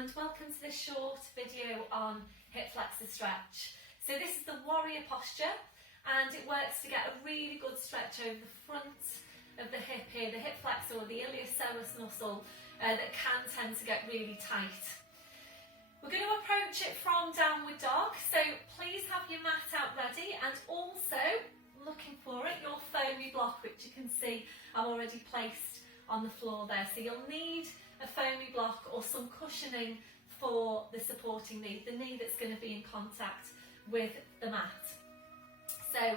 and welcome to this short video on hip flexor stretch. So this is the warrior posture and it works to get a really good stretch over the front of the hip here, the hip flexor or the iliopsoas muscle that can tend to get really tight. We're going to approach it from downward dog, so please have your mat out ready and also looking for it, your foamy block, which you can see I've already placed on the floor there. So you'll need a foamy block or some cushioning for the supporting knee, the knee that's going to be in contact with the mat. So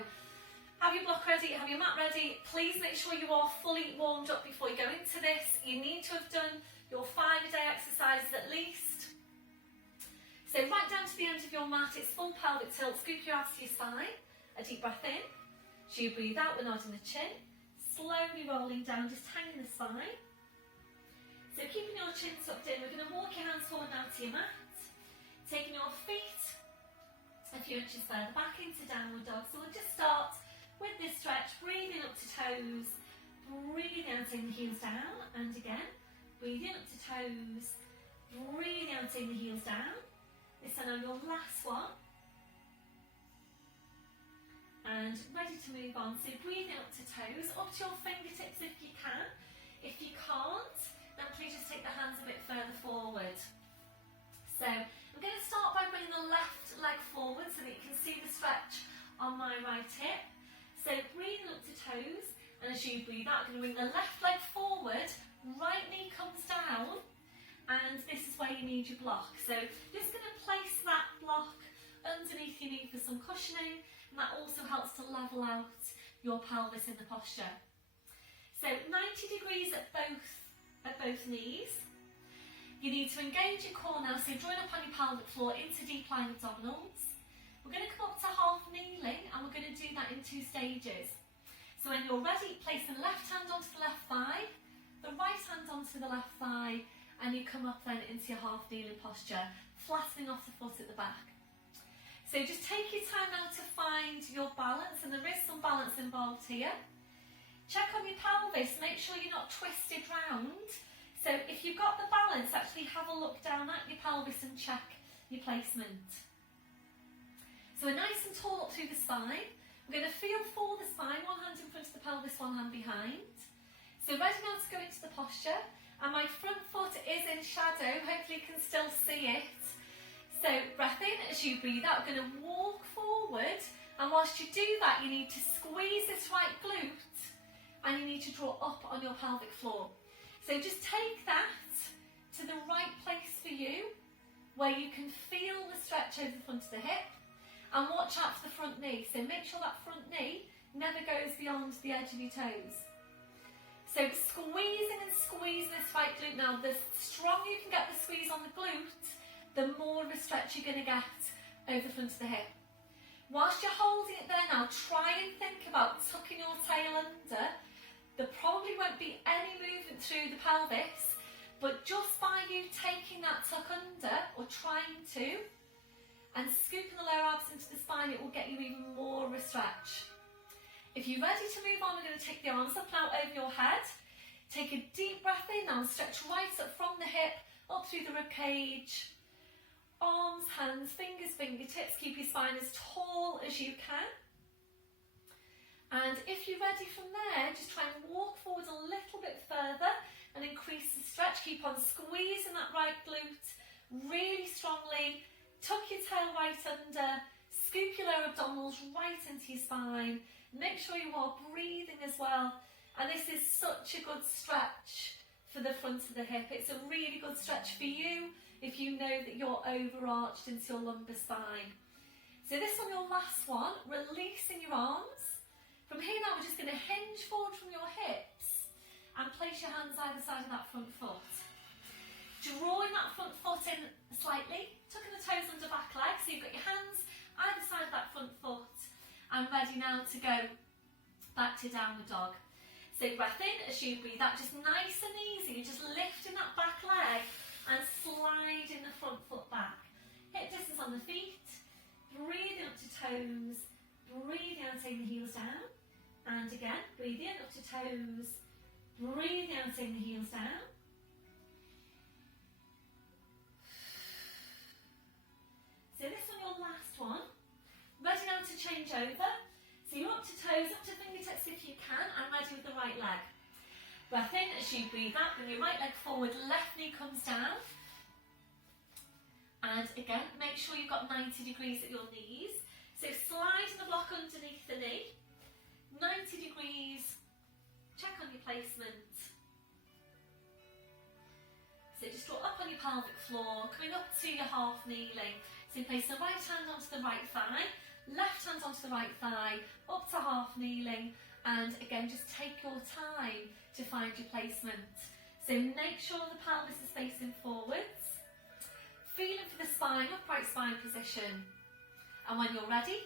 have your block ready, have your mat ready. Please make sure you are fully warmed up before you go into this. You need to have done your 5-a-day exercises at least. So right down to the end of your mat, it's full pelvic tilt, scoop your abs to your spine, a deep breath in, as you breathe out, we're nodding the chin, slowly rolling down, just hanging the spine. So keeping your chin tucked in, we're going to walk your hands forward now to your mat, taking your feet a few inches further back into downward dog. So we'll just start with this stretch, breathing up to toes, breathing out, taking the heels down, and again, breathing up to toes, breathing out, taking the heels down. This is now your last one. And ready to move on. So breathing up to toes, up to your fingertips if you can. If you can't, then please just take the hands a bit further forward. So I'm going to start by bringing the left leg forward so that you can see the stretch on my right hip. So breathing up to toes, and as you breathe out, I'm going to bring the left leg forward, right knee comes down, and this is where you need your block. So just going to place that block underneath your knee for some cushioning, and that also helps to level out your pelvis in the posture. So 90 degrees at both knees. You need to engage your core now, so join up on your pelvic floor into deep lying abdominals. We're going to come up to half kneeling and we're going to do that in 2 stages. So when you're ready, place the left hand onto the left thigh, the right hand onto the left thigh, and you come up then into your half kneeling posture, flattening off the foot at the back. So just take your time now to find your balance, and there is some balance involved here. Check on your pelvis, make sure you're not twisted round. So if you've got the balance, actually have a look down at your pelvis and check your placement. So we're nice and tall up through the spine. We're going to feel for the spine, one hand in front of the pelvis, one hand behind. So ready now to go into the posture. And my front foot is in shadow, hopefully you can still see it. So breath in, as you breathe out, we're going to walk forward, and whilst you do that you need to squeeze this right glute and you need to draw up on your pelvic floor. So just take that to the right place for you, where you can feel the stretch over the front of the hip, and watch out for the front knee. So make sure that front knee never goes beyond the edge of your toes. So squeezing and squeezing this right glute. Now, the stronger you can get the squeeze on the glute, the more of a stretch you're going to get over the front of the hip. Whilst you're holding it there now, try and think about tucking your tail under. There probably won't be any movement through the pelvis, but just by you taking that tuck under, or trying to, and scooping the lower abs into the spine, it will get you even more of a stretch. If you're ready to move on, we're going to take the arms up now over your head. Take a deep breath in now and stretch right up from the hip, up through the rib cage. Arms, hands, fingers, fingertips. Keep your spine as tall as you can. And if you're ready from there, just try and walk forward a little bit further and increase the stretch. Keep on squeezing that right glute really strongly. Tuck your tail right under. Scoop your lower abdominals right into your spine. Make sure you are breathing as well. And this is such a good stretch for the front of the hip. It's a really good stretch for you if you know that you're overarched into your lumbar spine. So this one, your last one, releasing your arms. From here now, we're just going to hinge forward from your hips and place your hands either side of that front foot. Drawing that front foot in slightly, tucking the toes under back leg, so you've got your hands either side of that front foot, and ready now to go back to downward dog. So breath in as you breathe out, just nice and easy, you're just lifting that back leg and sliding the front foot back. Hip distance on the feet, breathing up to toes, breathing out, taking the heels down, and again, breathe in up to toes, breathe out, taking the heels down, over. So you're up to toes, up to fingertips if you can, and ready with the right leg. Breath in as you breathe out, bring your right leg forward, left knee comes down. And again, make sure you've got 90 degrees at your knees. So sliding the block underneath the knee, 90 degrees, check on your placement. So just draw up on your pelvic floor, coming up to your half kneeling. So you place the right hand onto the right thigh, left hand onto the right thigh, up to half kneeling, and again just take your time to find your placement. So make sure the pelvis is facing forwards, feeling for the spine, upright spine position. And when you're ready,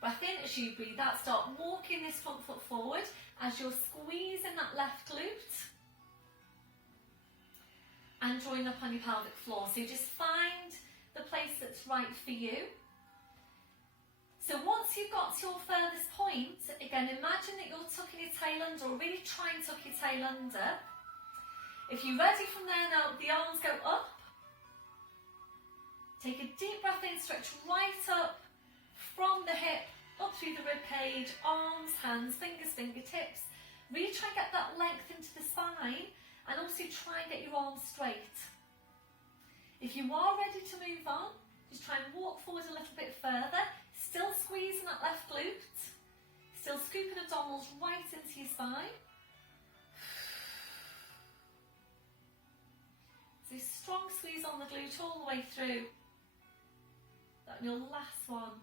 breath in as you breathe out, start walking this front foot forward as you're squeezing that left glute and drawing up on your pelvic floor. So just find the place that's right for you. So once you've got to your furthest point, again, imagine that you're tucking your tail under, or really try and tuck your tail under. If you're ready from there now, the arms go up. Take a deep breath in, stretch right up from the hip, up through the rib cage, arms, hands, fingers, fingertips. Really try and get that length into the spine, and also try and get your arms straight. If you are ready to move on, just try and walk forward a little bit further, still squeezing that left glute, still scooping abdominals right into your spine. So strong squeeze on the glute all the way through. And your last one.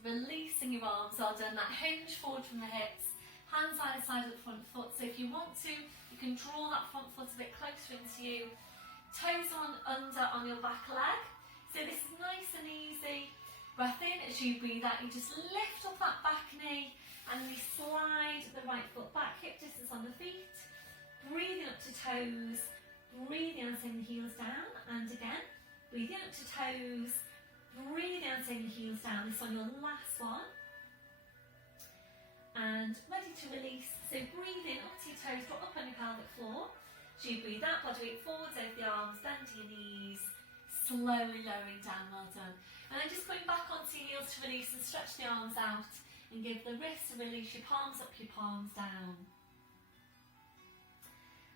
Releasing your arms, well done. That hinge forward from the hips, hands either side of the front foot. So if you want to, you can draw that front foot a bit closer into you. Toes on under on your back leg. So this is nice and easy. Breath in as you breathe out. You just lift up that back knee and we slide the right foot back, hip distance on the feet. Breathing up to toes. Breathing out, taking the heels down. And again, breathing up to toes. Breathe out, taking the heels down. This one, your last one. And ready to release. So breathe in, up to your toes, drop up on your pelvic floor. As you breathe out, body weight forwards over the arms, bend your knees. Slowly lowering down, well done. And then just going back onto your heels to release and stretch the arms out. And give the wrists a release, your palms up, your palms down.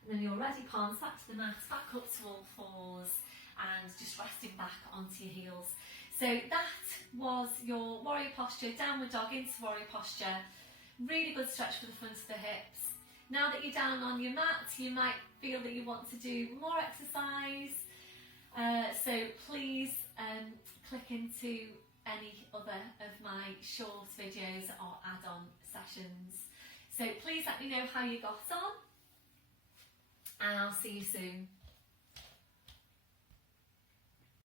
And then you're ready, palms back to the mat, back up to all fours. And just resting back onto your heels. So that was your warrior posture, downward dog into warrior posture. Really good stretch for the front of the hips. Now that you're down on your mat, you might feel that you want to do more exercise. So please click into any other of my short videos or add-on sessions. So please let me know how you got on, and I'll see you soon.